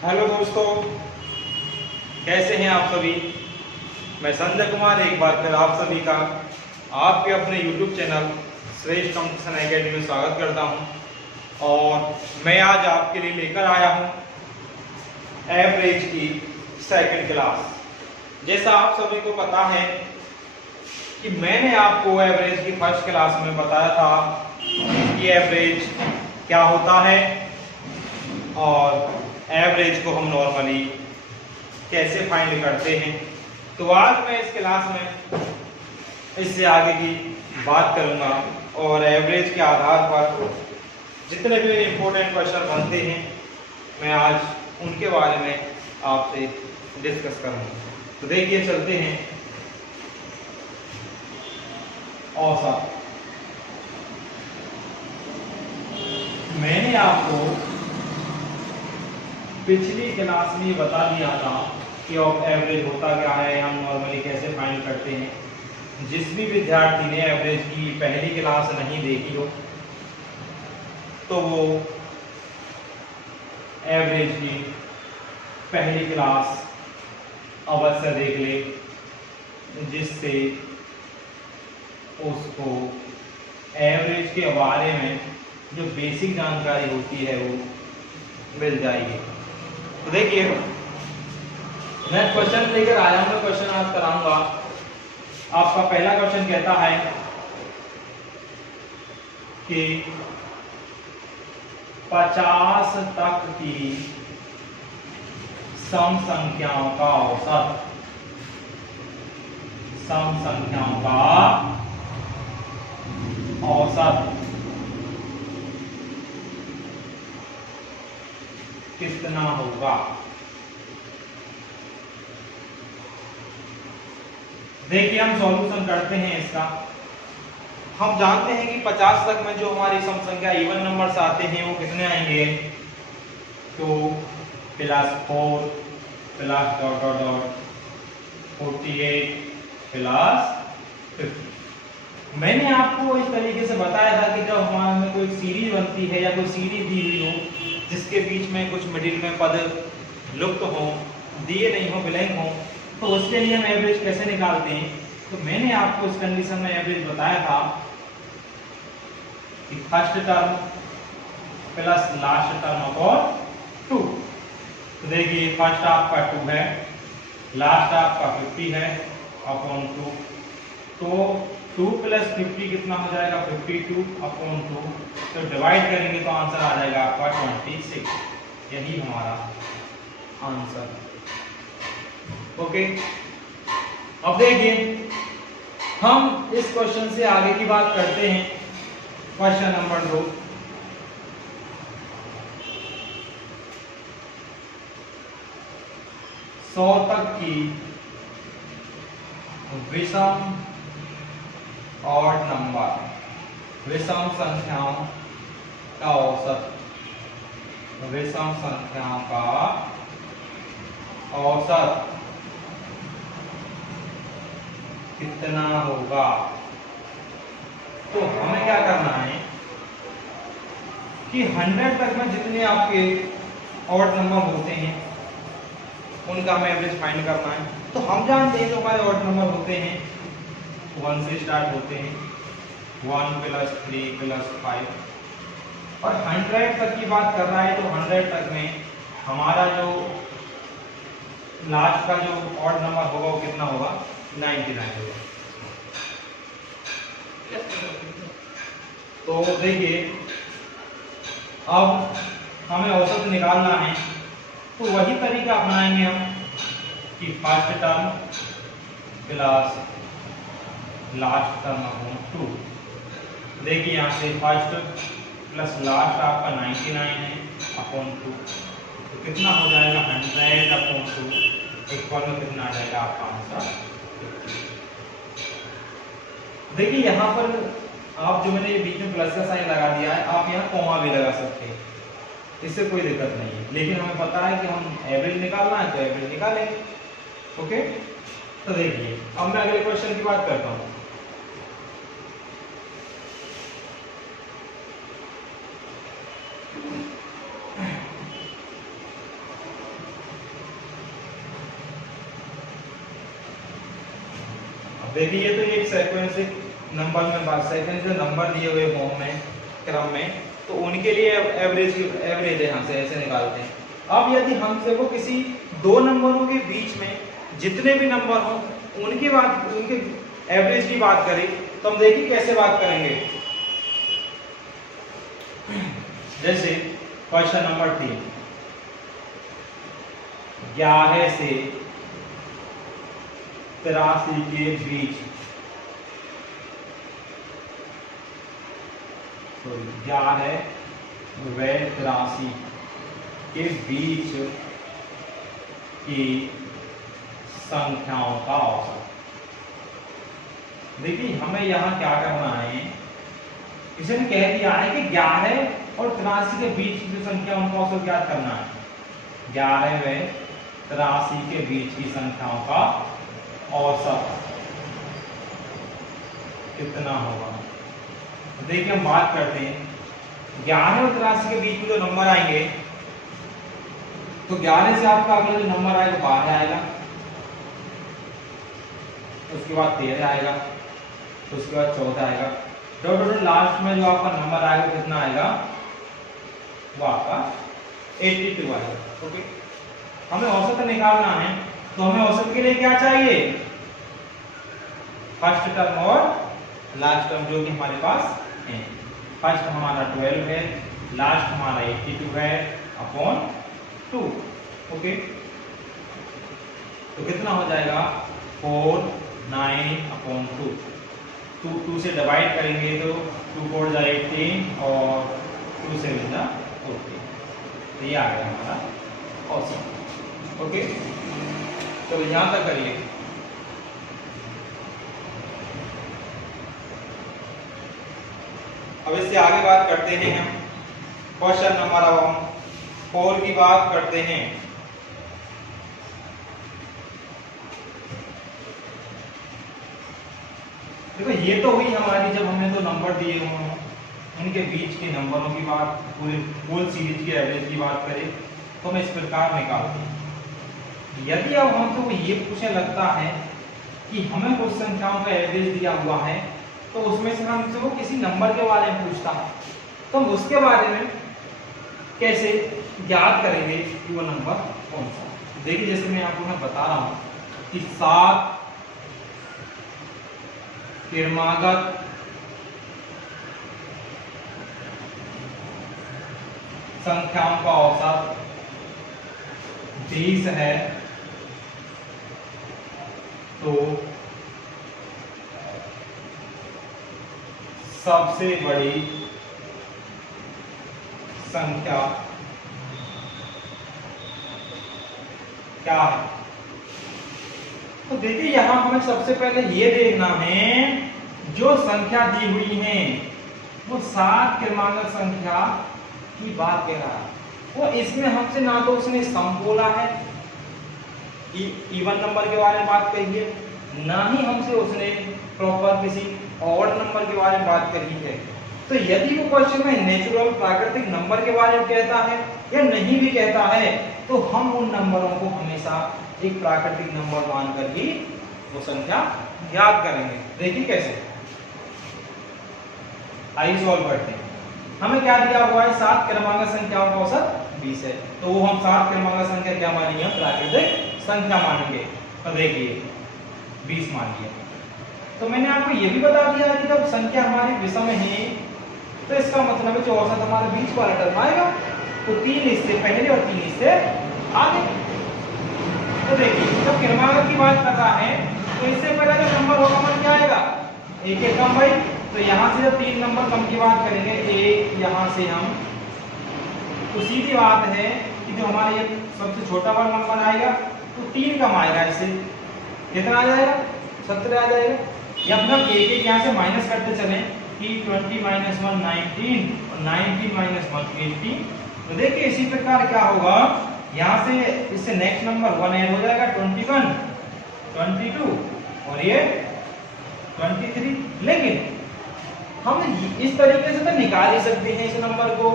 Hello दोस्तों, कैसे हैं आप सभी। मैं संजय कुमार एक बार फिर आप सभी का आपके अपने YouTube चैनल श्रेष्ठ कंपटीशन एकेडमी में स्वागत करता हूं। और मैं आज आपके लिए लेकर आया हूं एवरेज की सेकंड क्लास। जैसा आप सभी को पता है कि मैंने आपको एवरेज की फर्स्ट क्लास में बताया था कि एवरेज क्या होता है और एवरेज को हम नॉर्मली कैसे फाइंड करते हैं। तो आज मैं इस क्लास में इससे आगे की बात करूंगा और एवरेज के आधार पर जितने भी इम्पोर्टेंट क्वेश्चन बनते हैं मैं आज उनके बारे में आपसे डिस्कस करूंगा। तो देखिए चलते हैं। औसत मैंने आपको पिछली क्लास में बता दिया था कि ऑफ एवरेज होता क्या है, हम नॉर्मली कैसे फाइंड करते हैं। जिस भी विद्यार्थी ने एवरेज की पहली क्लास नहीं देखी हो तो वो एवरेज की पहली क्लास अवश्य देख ले, जिससे उसको एवरेज के बारे में जो बेसिक जानकारी होती है वो मिल जाएगी। तो देखिए मैं क्वेश्चन लेकर आया हूं, क्वेश्चन आज कराऊंगा। आपका पहला क्वेश्चन कहता है कि 50 तक की सम संख्याओं का औसत, सम संख्याओं का औसत कितना होगा। देखिए हम सॉल्यूशन करते हैं इसका। हम जानते हैं कि 50 तक में जो हमारी सम संख्या इवन नंबर्स आते हैं वो कितने आएंगे, 2 + 4 + डॉट डॉट डॉट 48 + 50। मैंने आपको इस तरीके से बताया था कि जब हमारे में कोई सीरीज बनती है या कोई सीरीज दी हुई हो जिसके बीच में कुछ मिडिल में पद लुप्त हो, दिए नहीं हो, ब्लैंक हो, तो उसके लिए हम एवरेज कैसे निकालते हैं। तो मैंने आपको इस कंडीशन में एवरेज बताया था कि first term plus last term upon 2। तो देखिए फर्स्ट आपका 2 है, लास्ट आपका 50 है अपॉन 2। तो 2 + 50 कितना हो जाएगा, 52 अपॉन 2। तो डिवाइड करेंगे तो आंसर आ जाएगा आपका 26। यही हमारा आंसर। ओके, अब देखिए हम इस क्वेश्चन से आगे की बात करते हैं। क्वेश्चन नंबर 2, सौ तक की विषम ऑड नंबर, विषम संख्याओं का औसत, विषम संख्याओं का औसत कितना होगा। तो हमें क्या करना है कि 100 तक में जितने आपके ऑड नंबर होते हैं उनका हमें एवरेज फाइंड करना है। तो हम जानते हैं जो हमारे ऑड नंबर होते हैं 1 से स्टार्ट होते हैं, 1 + 3 + 5। और 100 तक की बात कर रहा है तो 100 तक में हमारा जो लास्ट का जो ऑड नंबर होगा वो कितना होगा, 99 होगा। तो देखिए अब हमें औसत निकालना है तो वही तरीका अपनाएंगे हम कि first term plus last term upon 2। देखिए यहाँ से फर्स्ट प्लस लास्ट आपका 99 है अपॉन 2, तो कितना हो जाएगा 100 अपॉन 2। इक्वल में कितना आ जाएगा आपका आंसर। देखिए यहाँ पर आप जो मैंने बीच में प्लस का साइन लगा दिया है, आप यहाँ कॉमा भी लगा सकते हैं, इससे कोई दिक्कत नहीं है। लेकिन हमें पता है कि हम एवरेज निकालना है तो एवरेज निकालेंगे। ओके, तो देखिए अब मैं अगले क्वेश्चन की बात करता हूँ। देखिए ये तो एक सीक्वेंस नंबर में बात सेकंड जो नंबर दिए हुए फॉर्म में क्रम में, तो उनके लिए एवरेज यहाँ से ऐसे निकालते हैं। अब यदि हम देखो किसी दो नंबरों के बीच में जितने भी नंबर हो उनके एवरेज की बात करें तो हम देखिए कैसे बात करेंगे। जैसे क्वेश्चन नंबर 3, 11 से 83 के बीच, 11 व 83 के बीच की संख्याओं का औसत। देखिए हमें यहाँ क्या करना है, इसने कह दिया है कि 11 और 83 के बीच की जो संख्या उनका औसत ज्ञात करना है। 11 व 83 के बीच की संख्याओं का औसत कितना होगा। देखिए हम बात करते हैं 11 और 83 के बीच में जो नंबर आएंगे, तो 11 से आपका अगला जो नंबर आएगा 12 आएगा, उसके बाद 13 आएगा, उसके बाद 14 आएगा, टोटल लास्ट में जो आपका नंबर आएगा कितना आएगा, वो आपका 82 आएगा। ओके, हमें औसत निकालना है तो हमें औसत के लिए क्या चाहिए, फर्स्ट टर्म और लास्ट टर्म जो कि हमारे पास है। फर्स्ट हमारा 12 है, लास्ट हमारा 82 है अपॉन 2। ओके, तो कितना हो जाएगा 4 9 अपॉन 2। 2 से डिवाइड करेंगे तो 2 4 जा 18 और 2 7 जा 14। तो ये आ गया हमारा औसत। ओके, तो यहाँ तक करिए। अब इससे आगे बात करते हैं हम क्वेश्चन नंबर 4 की बात करते हैं। देखो ये तो हुई हमारी, जब हमने तो नंबर दिए हों उनके बीच के नंबरों की बात, पूरे होल सीरीज की एवरेज की बात करें तो हम इस प्रकार निकालते हैं। यदि अब हमको ये पूछने लगता है कि हमें कुछ संख्याओं का एवरेज दिया हुआ है, तो उसमें से हमसे वो किसी नंबर के बारे में पूछता है, तो हम उसके बारे में कैसे याद करेंगे कि वो नंबर कौन सा। देखिए जैसे मैं आपको मैं बता रहा हूं कि 7 क्रमागत संख्याओं का औसत 20 है, तो सबसे बड़ी संख्या क्या है। तो देखिए यहां हमें सबसे पहले ये देखना है जो संख्या दी हुई है वो 7 क्रमागत संख्या की बात कह रहा है। वो इसमें हमसे ना तो उसने सम बोला है, इवन नंबर के बारे में बात कही है, ना ही हमसे उसने प्रॉपर किसी ऑड नंबर के बारे में बात करी है। तो यदि वो क्वेश्चन में नेचुरल प्राकृतिक नंबर के बारे में कहता है या नहीं भी कहता है, तो हम उन नंबरों को हमेशा एक प्राकृतिक नंबर मानकर ही वो संख्या याद करेंगे। देखिए कैसे, आइए सॉल्व करते हैं। हमें क्या दिया हुआ है, 7 क्रमांक संख्याओं का औसत 20 है, तो वो हम 7 क्रमांक संख्या क्या मानेंगे, प्राकृतिक संख्या मानेंगे। तो देखिए 20 मान लिया। तो मैंने आपको ये भी बता दिया कि जब संख्या हमारी विषम है तो इसका मतलब है जो औसत हमारे बीच वाला टर्म आएगा तो 3 इससे पहले और 3 इससे आगे। तो देखिए जब क्रमांक की बात कर रहा है तो इससे पहले जो नंबर होगा वो क्या आएगा, एक एक कम भाई। तो यहाँ से जब 3 नंबर कम की बात करेंगे, एक यहाँ से हम, तो सीधी बात है कि जो हमारा ये सबसे छोटा वाला नंबर आएगा तो 3 कम आएगा, इससे कितना आ जाएगा, 17 आ जाएगा। या मतलब एक एक यहाँ से माइनस करते चले कि 20 - 1 19 और 19 - 1 18। तो देखिए इसी प्रकार क्या होगा, यहाँ से इससे नेक्स्ट नंबर 1 ऐड हो जाएगा, 21 22 और ये 23। लेकिन हम इस तरीके से तो निकाल ही सकते हैं इस नंबर को,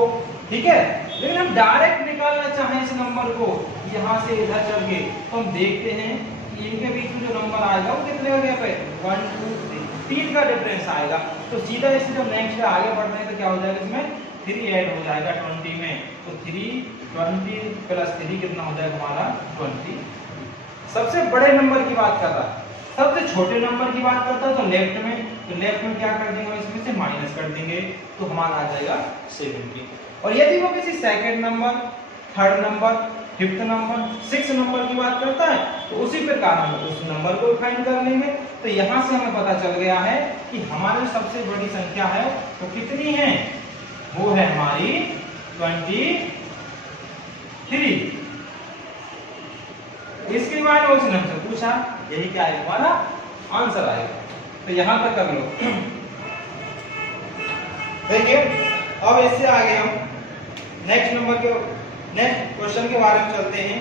ठीक है। लेकिन हम डायरेक्ट निकालना चाहें इस नंबर को यहाँ से इधर चल के, तो हम देखते हैं इनके बीच में जो नंबर आएगा वो कितने हो गए पे 1 2 3 3 का डिफरेंस आएगा। तो सीधा इससे जब नेक्स्ट आगे बढ़ रहे हैं तो क्या हो जाएगा, इसमें 3 ऐड हो जाएगा 20 में। तो 3 20 प्लस 3 कितना हो जाएगा हमारा 20। सबसे बड़े नंबर की बात कर रहा है, सबसे छोटे नंबर की बात करता है तो लेफ्ट में क्या कर देंगे, इसमें से माइनस कर देंगे तो हमारा आ जाएगा 70। और यदि वो किसी second number, third number, fifth number, six number की बात करता है तो उसी प्रकार हम उस नंबर को फाइंड कर लेंगे। तो यहाँ से हमें पता चल गया है कि हमारी सबसे बड़ी संख्या है वो कितनी है, वो है हमारी 23। इसके बाद उसने हमसे पूछा, यही क्या है हमारा आंसर आएगा। तो यहां तक कर लो। देखिए अब इससे आगे हम नेक्स्ट क्वेश्चन के बारे में चलते हैं।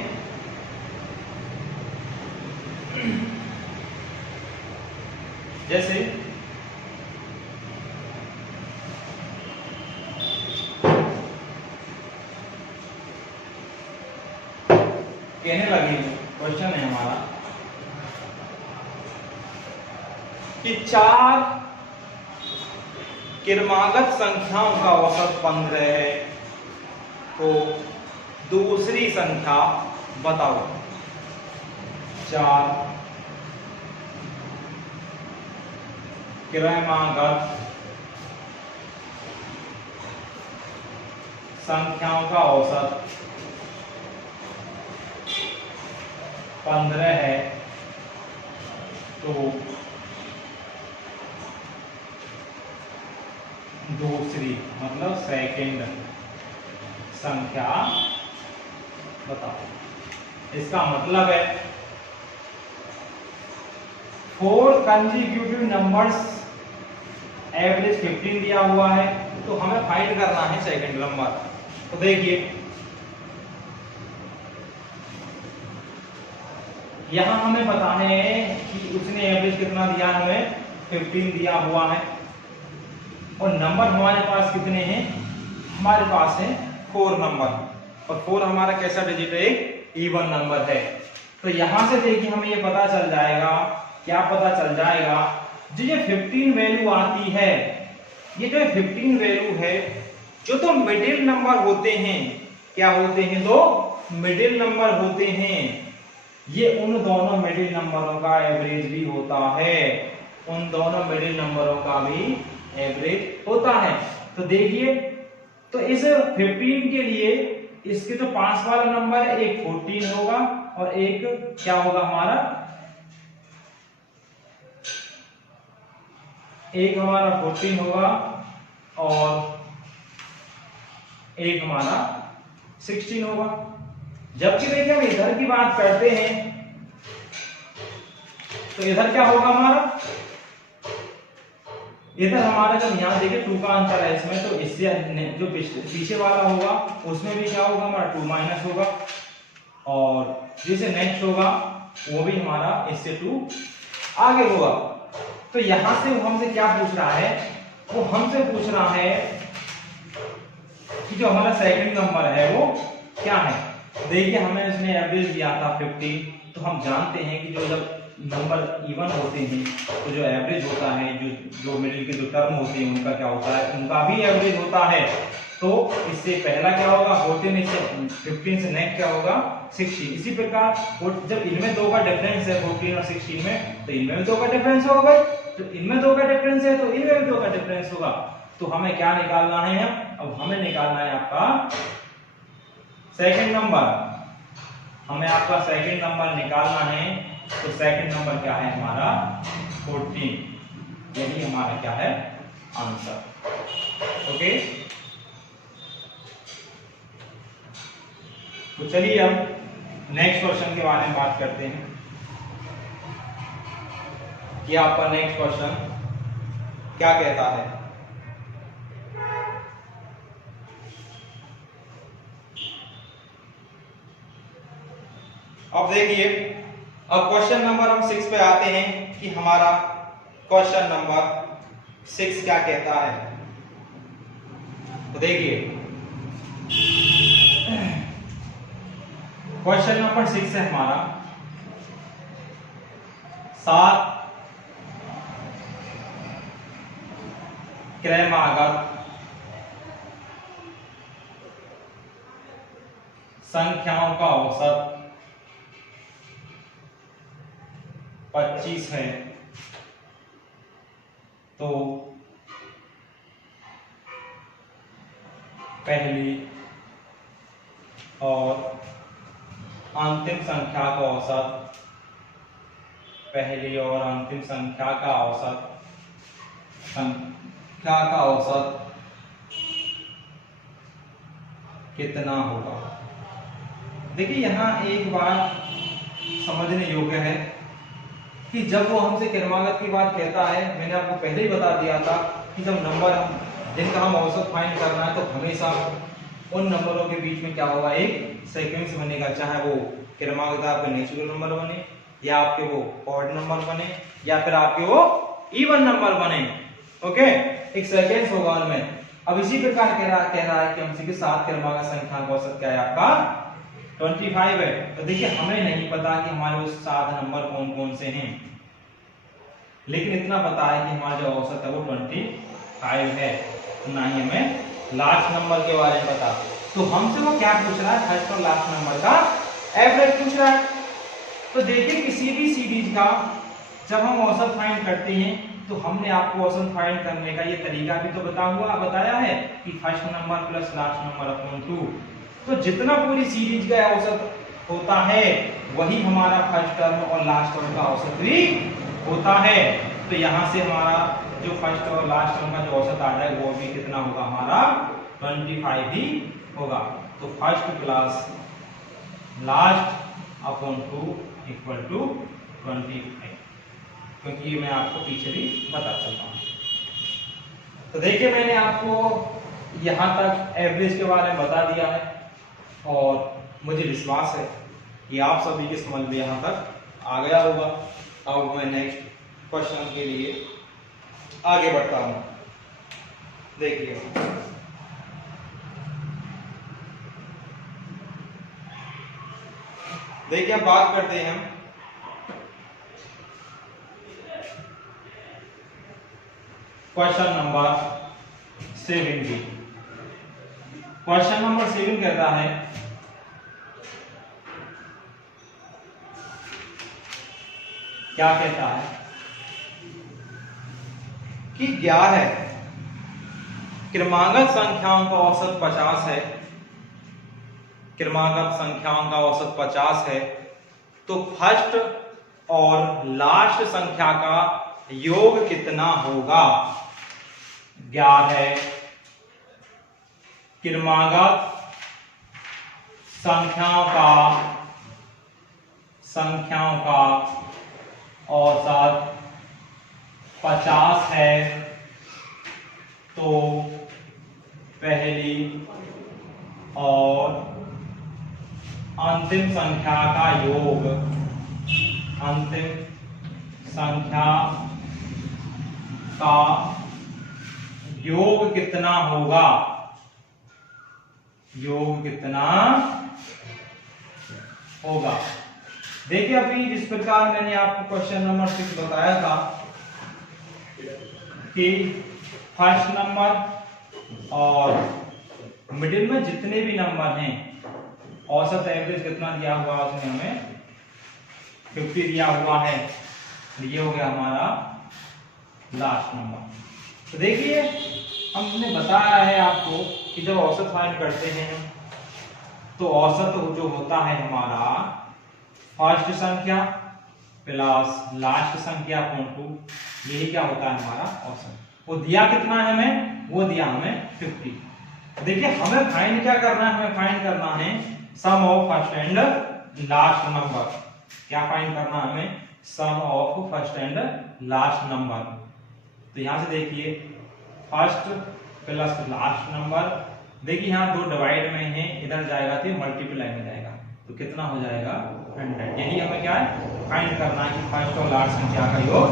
जैसे कहने लगे, क्वेश्चन है हमारा कि 4 क्रमागत संख्याओं का औसत 15 है, तो दूसरी संख्या बताओ। 4 क्रमागत संख्याओं का औसत 15 है, तो दूसरी मतलब सेकंड संख्या बताओ। इसका मतलब है 4 कंसेक्यूटिव नंबर्स, एवरेज 15 दिया हुआ है, तो हमें फाइंड करना है सेकंड नंबर। तो देखिए यहां हमें पता है कि उसने एवरेज कितना दिया, हमें 15 दिया हुआ है, और नंबर हमारे पास कितने हैं, हमारे पास है 4 नंबर, और 4 हमारा कैसा डिजिट है, एक इवन नंबर है। तो यहां से देखिए हमें ये पता चल जाएगा, क्या पता चल जाएगा, जो ये 15 वैल्यू आती है, ये जो 15 वैल्यू है, जो तो मिडिल नंबर होते हैं, क्या होते हैं, तो मिडिल नंबर होते हैं, ये उन दोनों मिडिल नंबरों का एवरेज भी होता है, उन दोनों मिडिल नंबरों का भी एवरेज होता है। तो देखिए, तो इस 15 के लिए इसके तो पास वाला नंबर है, एक 14 होगा और एक क्या होगा हमारा, एक हमारा 14 होगा और एक हमारा 16 होगा। जबकि देखिए हम इधर की बात करते हैं तो इधर क्या होगा हमारा, इधर हमारा जब यहाँ देखिए 2 का अंतर है इसमें, तो इससे जो पीछे वाला होगा उसमें भी क्या होगा हमारा 2 माइनस होगा, और जिसे नेक्स्ट होगा वो भी हमारा इससे 2 आगे होगा। तो यहां से वो हमसे क्या पूछ रहा है, वो हमसे पूछ रहा है कि जो हमारा सेकंड नंबर है वो क्या है। देखिए हमें इसमें एवरेज दिया था 50, तो हम जानते हैं कि जो जब नंबर इवन होते हैं तो जो एवरेज होता है, जो मिडिल के जो टर्म होते हैं उनका क्या होता है, उनका भी एवरेज होता है। तो इससे पहला क्या होगा 14, इससे 15 से नेक्स्ट क्या होगा 16। इसी प्रकार जब इनमें 2 का डिफरेंस है 14 और 16 में, तो इनमें भी 2 का डिफरेंस होगा, तो इनमें 2 का डिफरेंस है तो इनमें भी 2 का डिफरेंस होगा। तो हमें क्या निकालना है, अब हमें निकालना है आपका सेकंड नंबर, हमें आपका सेकंड नंबर निकालना है। तो सेकंड नंबर क्या है हमारा 14, यही हमारा क्या है आंसर। ओके, तो चलिए अब नेक्स्ट क्वेश्चन के बारे में बात करते हैं कि आपका नेक्स्ट क्वेश्चन क्या कहता है। अब देखिए, अब क्वेश्चन नंबर हम 6 पे आते हैं कि हमारा क्वेश्चन नंबर 6 क्या कहता है। तो देखिए क्वेश्चन नंबर 6 है हमारा 7 क्रमागत संख्याओं का औसत 25 है तो पहली और अंतिम संख्या का औसत, पहली और अंतिम संख्या का औसत कितना होगा। देखिए यहाँ एक बात समझने योग्य है कि जब वो हमसे क्रमागत की बात कहता है, मैंने आपको पहले ही बता दिया था कि जब नंबर जिनका हम औसत फाइंड करना है तो हमेशा उन नंबरों के बीच में क्या होगा, एक सीक्वेंस बनेगा, चाहे वो क्रमागत आपके नेचुरल नंबर बने या आपके वो ऑड नंबर बने या फिर आपके वो इवन नंबर बने। ओके, एक सीक्वेंस होगा उनमें। अब इसी प्रकार कह रहा है कि हमसे कि 7 क्रमागत संख्या का औसत क्या है आपका 25 है। तो देखिए हमें नहीं पता कि हमारे वो 7 नंबर कौन कौन से हैं, लेकिन इतना पता है कि हमारा जो औसत है वो 25 है, ना ही हमें लास्ट नंबर के बारे में पता। तो हमसे वो क्या पूछ रहा है, फर्स्ट और लास्ट नंबर का एवरेज पूछ रहा है। तो देखिए किसी भी सीरीज का जब हम औसत फाइंड करते हैं तो हमने आपको औसत फाइंड करने का ये तरीका भी तो बताया है कि first number plus last number upon 2। तो जितना पूरी सीरीज का औसत होता है वही हमारा फर्स्ट टर्म और लास्ट टर्म का औसत भी होता है। तो यहाँ से हमारा जो फर्स्ट और लास्ट टर्म का जो औसत आ जाए वो भी कितना होगा, हमारा 25 ही होगा। तो first plus last upon 2 equal to 25, क्योंकि ये मैं आपको पीछे भी बता चुका हूँ। तो देखिए मैंने आपको यहाँ तक एवरेज के बारे में बता दिया है और मुझे विश्वास है कि आप सभी की समझ में यहाँ तक आ गया होगा। अब मैं नेक्स्ट क्वेश्चन के लिए आगे बढ़ता हूँ। देखिए अब बात करते हैं हम क्वेश्चन नंबर 7 की। क्वेश्चन नंबर 7 कहता है क्या कहता है कि 11 क्रमागत संख्याओं का औसत 50 है, क्रमागत संख्याओं का औसत 50 है, तो फर्स्ट और लास्ट संख्या का योग कितना होगा। 11 क्रमागत संख्याओं का औसत 50 है तो पहली और अंतिम संख्या का योग, अंतिम संख्या का योग कितना होगा, योग कितना होगा। देखिए अभी जिस प्रकार मैंने आपको क्वेश्चन नंबर 6 बताया था कि फर्स्ट नंबर और मिडिल में जितने भी नंबर हैं औसत एवरेज कितना दिया हुआ है, उसमें हमें 50 दिया हुआ है। ये हो गया हमारा लास्ट नंबर। तो देखिए हमने बताया है आपको कि जब औसत फाइंड करते हैं तो औसत जो होता है हमारा फर्स्ट संख्या प्लस लास्ट संख्या अपॉन 2, यही क्या होता है हमारा औसत। वो दिया कितना है हमें, वो दिया हमें 50। देखिए हमें फाइंड क्या करना है, हमें फाइंड करना है sum of first and last number. क्या फाइंड करना है हमें, sum of first and last number. तो यहां से देखिए फर्स्ट प्लस लास्ट नंबर, देखिए यहाँ 2 डिवाइड में है, इधर जाएगा तो मल्टीप्लाई में जाएगा, तो कितना हो जाएगा 100। यही हमें क्या है फाइंड करना है कि फर्स्ट और लास्ट संख्या का योग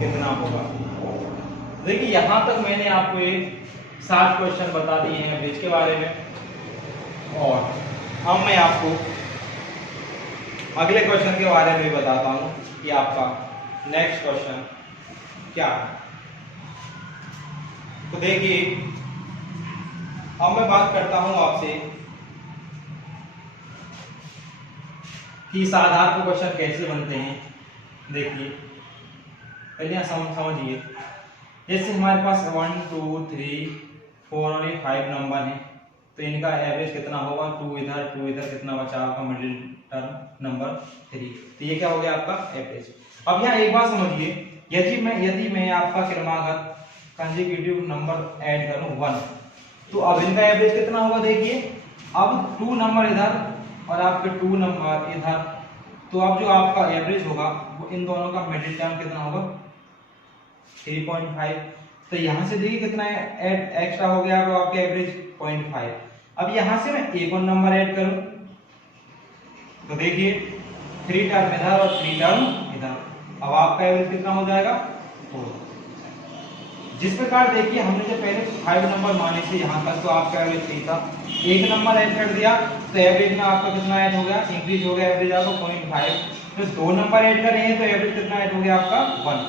कितना होगा। देखिए यहाँ तक मैंने आपको एक 7 क्वेश्चन बता दिए हैं एवरेज के बारे में, और अब मैं आपको अगले क्वेश्चन के बारे में बताता हूँ कि आपका नेक्स्ट क्वेश्चन क्या है। तो देखिए अब मैं बात करता हूं आपसे कि इस आधार पर क्वेश्चन कैसे बनते हैं। देखिए पहले यहाँ समझिए, जैसे हमारे पास 1 2 3 4 और 5 नंबर हैं, तो इनका एवरेज कितना होगा, 2 इधर कितना बचा आपका मिडिल टर्म नंबर 3, तो ये क्या हो गया आपका एवरेज। अब यहाँ एक बात समझिए, यदि मैं आपका क्रमागत कंसेक्यूटिव नंबर ऐड करूं 1, तो अब इनका एवरेज कितना होगा। देखिए अब 2 नंबर इधर और आपके 2 नंबर इधर, तो अब जो आपका एवरेज होगा वो इन दोनों का मिडिल टर्म कितना होगा 3.5। तो यहां से देखिए कितना एक्स्ट्रा हो गया आपका एवरेज 0.5। अब यहां से मैं एक और नंबर ऐड करूं तो देखिए 3 टर्म इधर और 3 टर्म इधर, अब आपका एवरेज कितना हो जाएगा 4। जिस प्रकार देखिए हमने जब पहले 5 नंबर माने थे यहाँ तक, तो आपका एवरेज 3 था, एक नंबर ऐड कर दिया तो एवरेज में आपका कितना ऐड हो गया, इंक्रीज हो गया एवरेज आपका 0.5। तो 2 नंबर ऐड कर रहे हैं तो एवरेज कितना ऐड हो गया आपका 1।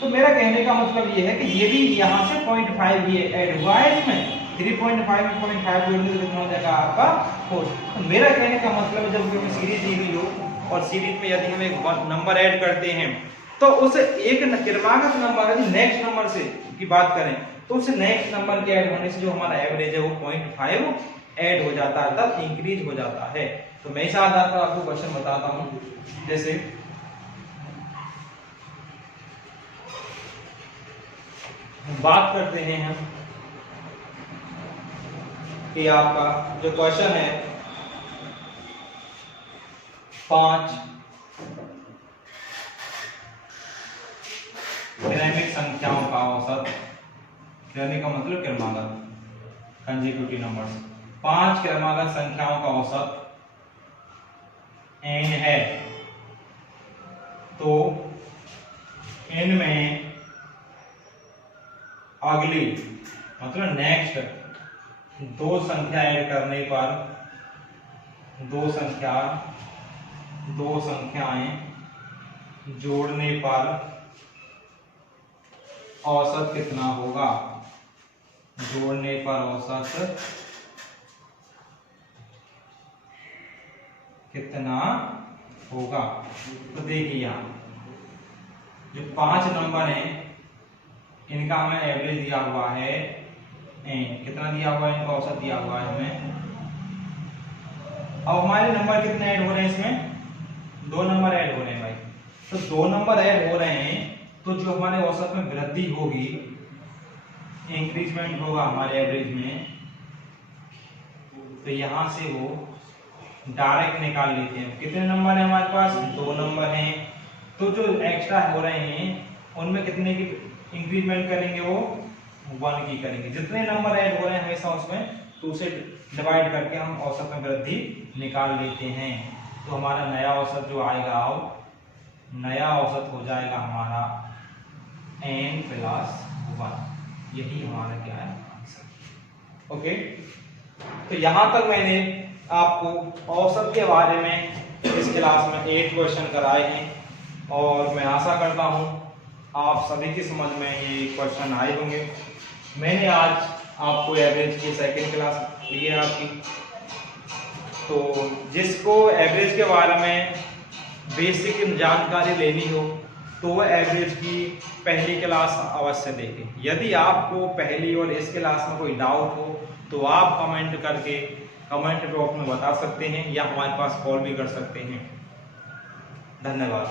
तो मेरा कहने का मतलब ये है कि ये भी यहाँ से 0.5 ये ऐड हुआ है इसमें, 3.5 में 0.5 जोड़ने से कितना हो जाएगा आपका 4। तो मेरा कहने का मतलब है जब हमें सीरीज दी हुई हो और सीरीज में यदि हम एक नंबर ऐड करते हैं तो उस एक क्रमागत नंबर यदि नेक्स्ट नंबर से की बात करें तो उस नेक्स्ट नंबर के ऐड होने से जो हमारा एवरेज है वो 0.5 ऐड हो जाता है, तब इंक्रीज हो जाता है। तो मैं इस आधार पर आपको क्वेश्चन बताता हूं। जैसे बात करते हैं हम कि आपका जो क्वेश्चन है 5 क्रमिक संख्याओं का औसत, क्रमिक का मतलब क्रमागत कंसेक्यूटिव नंबर्स, 5 क्रमागत संख्याओं का औसत n है, तो n में अगली मतलब नेक्स्ट 2 संख्या ऐड करने पर 2 संख्याएं जोड़ने पर औसत कितना होगा, जोड़ने पर औसत कितना होगा। तो देखिए यहाँ जो 5 नंबर हैं इनका हमें एवरेज दिया हुआ है n, कितना दिया हुआ है, इनका औसत दिया हुआ है हमें। अब हमारे नंबर कितने ऐड हो रहे हैं, इसमें 2 नंबर ऐड हो रहे हैं भाई। तो 2 नंबर ऐड हो रहे हैं तो जो हमारे औसत में वृद्धि होगी, इंक्रीजमेंट होगा हमारे एवरेज में, तो यहां से वो डायरेक्ट निकाल लेते हैं। कितने नंबर है हमारे पास, 2 नंबर हैं, तो जो एक्स्ट्रा हो रहे हैं उनमें कितने की इंक्रीजमेंट करेंगे, वो 1 की करेंगे। जितने नंबर ऐड हो रहे हैं हमेशा उसमें 2 से डिवाइड करके हम औसत में वृद्धि निकाल लेते हैं। तो हमारा नया औसत जो आएगा, नया औसत हो जाएगा हमारा n + 1। यही हमारा क्या है आंसर। ओके, तो यहां तक मैंने आपको औसत के बारे में इस क्लास में 8 क्वेश्चन कराए हैं और मैं आशा करता हूं आप सभी की समझ में ये क्वेश्चन आए होंगे। मैंने आज आपको एवरेज की सेकंड क्लास ली है आपकी, तो जिसको एवरेज के बारे में बेसिक जानकारी लेनी हो तो वह एवरेज की पहली क्लास अवश्य देखें। यदि आपको पहली और इस क्लास में कोई डाउट हो तो आप कमेंट करके कमेंट बॉक्स में बता सकते हैं या हमारे पास कॉल भी कर सकते हैं। धन्यवाद।